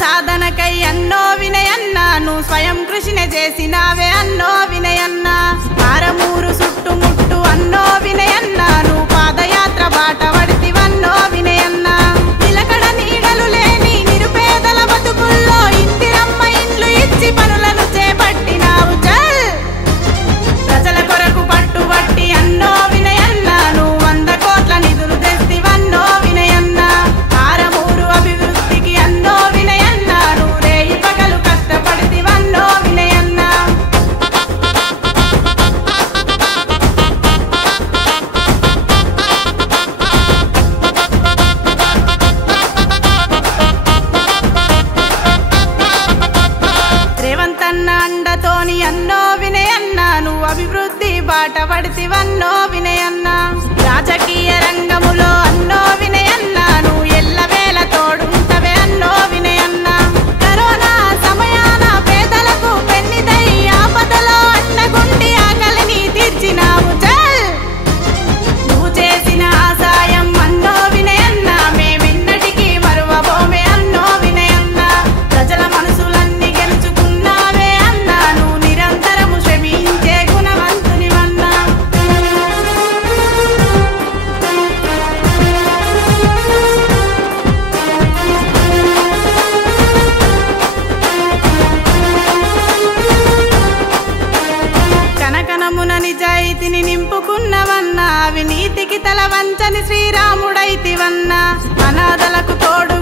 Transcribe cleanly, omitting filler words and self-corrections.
సాధనకై అన్నో వినయన్న నువ్వు స్వయం కృషినే చేసినావే అన్నో వినయన్న ఆరమూరు చుట్టుముట్టు అన్నో వినయన్న నువ్వు పాదయాత్ర బాట పడితివన్నో వినయన్న నిలకడ నీడలు లేని నిరుపేదల బతుకుల్లో ఇంటిరమ్మ ఇండ్లు ఇచ్చి పనులను చేపట్టినావు చల్ ప్రజల కొరకు పట్టుబట్టి అన్నో వినయన్న నువ్వు 100 కోట్ల నిధులు తెస్తివన్నో వినయన్న ఆరమూరు అభివృద్ధికి అన్నో వినయన్న నువ్వు రేయి పగలు కష్టపడితివన్నో వినయన్న రేవంతన్న అండతోని అన్నో వినయన్న నువ్వు అభివృద్ధి బాట పడితివన్నో వినయన్న రాజకీయ రంగములో అన్నో వినయన్న నువ్వు ఎల్లవేళ తోడుంటవే అన్నో వినయన్న కరోనా సమయాన పేదలకు పెన్నిదై ఆపదలో అన్నగుండి ఆకలిని తీర్చినావు చల్ నువ్వు చేసిన సాయం అన్నో వినయన్న మేమెన్నటికీ మరువబోమే అన్నో వినయన్న ప్రజల మనసులన్నీ గెలుచుకున్నావే అన్న నువ్వు నిరంతరము శ్రమించే గుణవంతునివన్నా కనకనమున నిజాయితీని నింపుకున్నవన్నా అవినీతికి తల వంచని శ్రీరాముడైతివన్నా అనాథలకు తోడు